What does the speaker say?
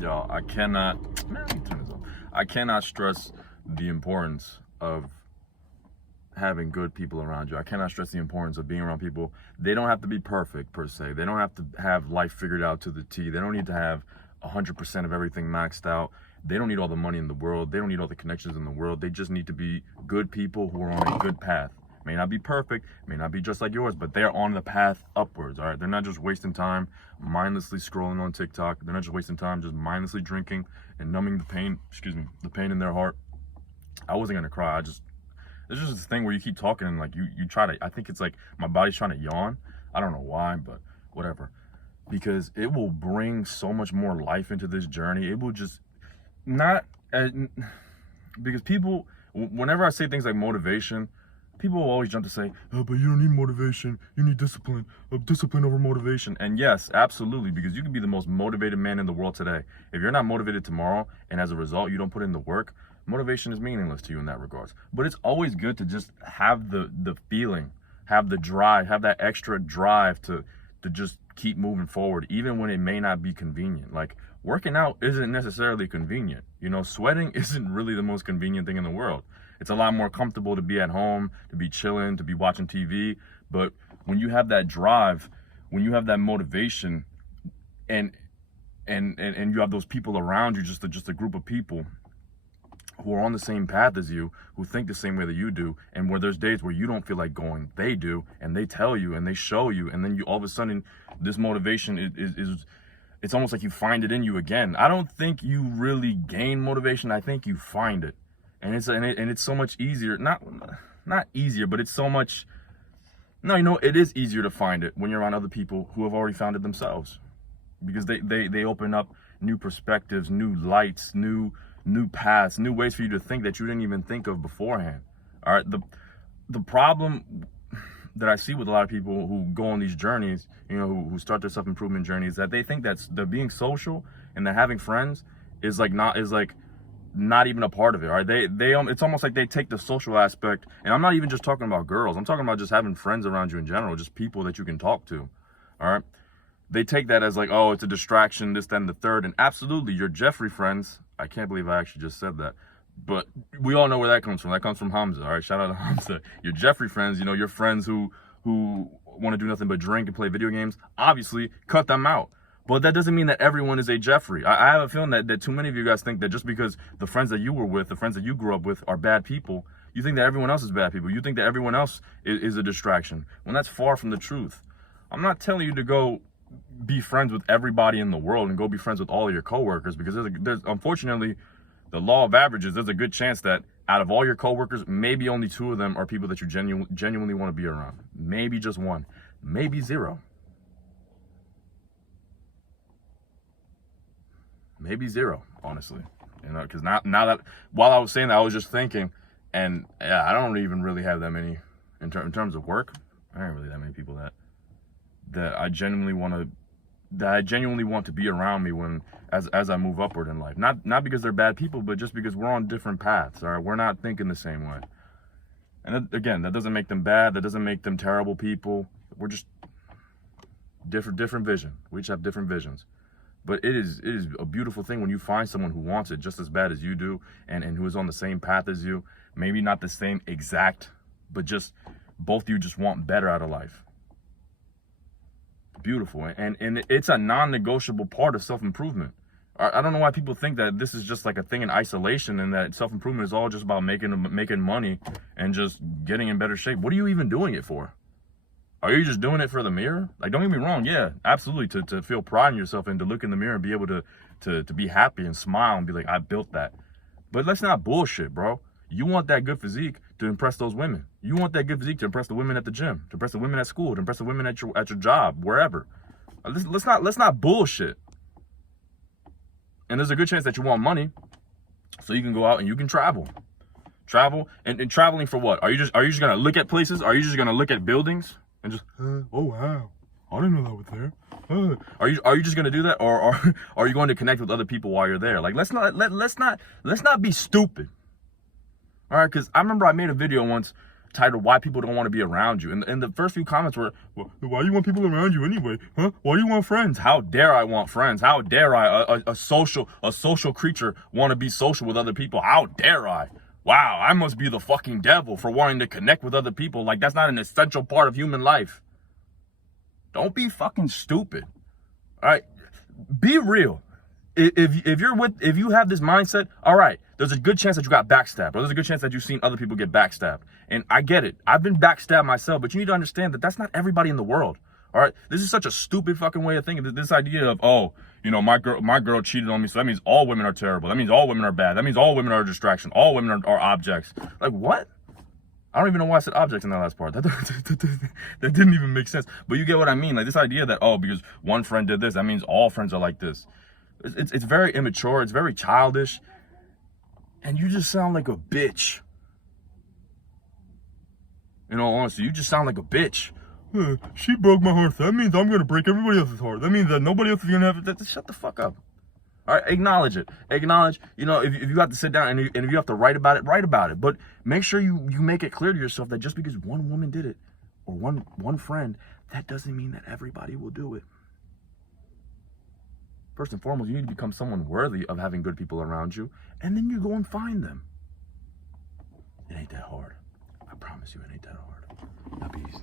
Y'all, I cannot, man, let me turn this off. I cannot stress the importance of having good people around you. I cannot stress the importance of being around people. They don't have to be perfect per se. They don't have to have life figured out to the T. They don't need to have 100% of everything maxed out. They don't need all the money in the world. They don't need all the connections in the world. They just need to be good people who are on a good path. May not be perfect, may not be just like yours, but they're on the path upwards, all right? They're not just wasting time mindlessly scrolling on TikTok. They're not just wasting time just mindlessly drinking and numbing the pain, the pain in their heart. I wasn't gonna cry. It's just this thing where you keep talking and like you try to, I think it's like my body's trying to yawn. I don't know why, but whatever. Because it will bring so much more life into this journey. It will just not, because people, whenever I say things like motivation, people will always jump to say, oh, but you don't need motivation. You need discipline. Discipline over motivation. And yes, absolutely, because you can be the most motivated man in the world today. If you're not motivated tomorrow, and as a result, you don't put in the work, motivation is meaningless to you in that regards. But it's always good to just have the feeling, have the drive, have that extra drive to just keep moving forward, even when it may not be convenient. Like, working out isn't necessarily convenient. You know, sweating isn't really the most convenient thing in the world. It's a lot more comfortable to be at home, to be chilling, to be watching TV. But when you have that drive, when you have that motivation, and you have those people around you, just a group of people who are on the same path as you, who think the same way that you do, and where there's days where you don't feel like going, they do, and they tell you and they show you, and then you all of a sudden this motivation is it's almost like you find it in you again. I don't think you really gain motivation. I think you find it. And it's so much easier, not easier, but it's so much, no, you know, it is easier to find it when you're around other people who have already found it themselves, because they open up new perspectives, new lights, new paths, new ways for you to think that you didn't even think of beforehand. All right, the problem that I see with a lot of people who go on these journeys, you know, who start their self-improvement journeys, that they think that being social and that having friends is not even a part of it. All right, it's almost like they take the social aspect, and I'm not even just talking about girls. I'm talking about just having friends around you in general, just people that you can talk to. All right, they take that as like, oh, it's a distraction, this, that, and the third. And absolutely, your Jeffrey friends. I can't believe I actually just said that, but we all know where that comes from. That comes from Hamza. All right, shout out to Hamza. Your Jeffrey friends, you know, your friends who want to do nothing but drink and play video games. Obviously, cut them out. But that doesn't mean that everyone is a Jeffrey. I have a feeling that too many of you guys think that just because the friends that you were with, the friends that you grew up with are bad people, you think that everyone else is bad people. You think that everyone else is a distraction. When that's far from the truth. I'm not telling you to go be friends with everybody in the world and go be friends with all of your coworkers, because there's unfortunately, the law of averages, there's a good chance that out of all your coworkers, maybe only 2 of them are people that you genuinely want to be around. Maybe just 1, maybe 0. Maybe 0, honestly, you know, because now that, while I was saying that, I was just thinking, and yeah, I don't even really have that many, in terms of work, I ain't really that many people that I genuinely want to be around me when, as I move upward in life. Not because they're bad people, but just because we're on different paths, all right? We're not thinking the same way. And again, that doesn't make them bad, that doesn't make them terrible people. We're just different vision. We each have different visions. But it is a beautiful thing when you find someone who wants it just as bad as you do, and who is on the same path as you. Maybe not the same exact, but just both of you just want better out of life. Beautiful. And it's a non-negotiable part of self-improvement. I don't know why people think that this is just like a thing in isolation, and that self-improvement is all just about making money and just getting in better shape. What are you even doing it for? Are you just doing it for the mirror? Like, don't get me wrong, yeah, absolutely, to feel pride in yourself and to look in the mirror and be able to be happy and smile and be like, I built that. But let's not bullshit, bro. You want that good physique to impress those women. You want that good physique to impress the women at the gym, to impress the women at school, to impress the women at your job, wherever. Let's not bullshit. And there's a good chance that you want money, so you can go out and you can travel. And traveling for what? Are you just gonna look at places? Are you just gonna look at buildings? And just, oh wow, I didn't know that was there. Are you just gonna do that, or are you going to connect with other people while you're there? Like, let's not be stupid. All right, because I remember I made a video once titled "Why People Don't Want to Be Around You," and the first few comments were, well, "Why do you want people around you anyway? Huh? Why do you want friends? How dare I want friends? How dare I, a social creature, want to be social with other people? How dare I? Wow, I must be the fucking devil for wanting to connect with other people. Like that's not an essential part of human life." Don't be fucking stupid. All right, be real. If you have this mindset, all right, there's a good chance that you got backstabbed, or there's a good chance that you've seen other people get backstabbed. And I get it. I've been backstabbed myself, but you need to understand that that's not everybody in the world. All right, this is such a stupid fucking way of thinking. This idea of, oh, you know, my girl cheated on me, so that means all women are terrible. That means all women are bad. That means all women are a distraction. All women are objects. Like what? I don't even know why I said objects in that last part. That didn't even make sense. But you get what I mean. Like this idea that, oh, because one friend did this, that means all friends are like this. It's very immature. It's very childish. And you just sound like a bitch. In all honesty, you just sound like a bitch. She broke my heart. That means I'm going to break everybody else's heart. That means that nobody else is going to have it. Shut the fuck up. All right, acknowledge it. Acknowledge, you know, if you have to sit down and if you have to write about it, write about it. But make sure you make it clear to yourself that just because one woman did it, or one friend, that doesn't mean that everybody will do it. First and foremost, you need to become someone worthy of having good people around you, and then you go and find them. It ain't that hard. I promise you, it ain't that hard. Now, peace.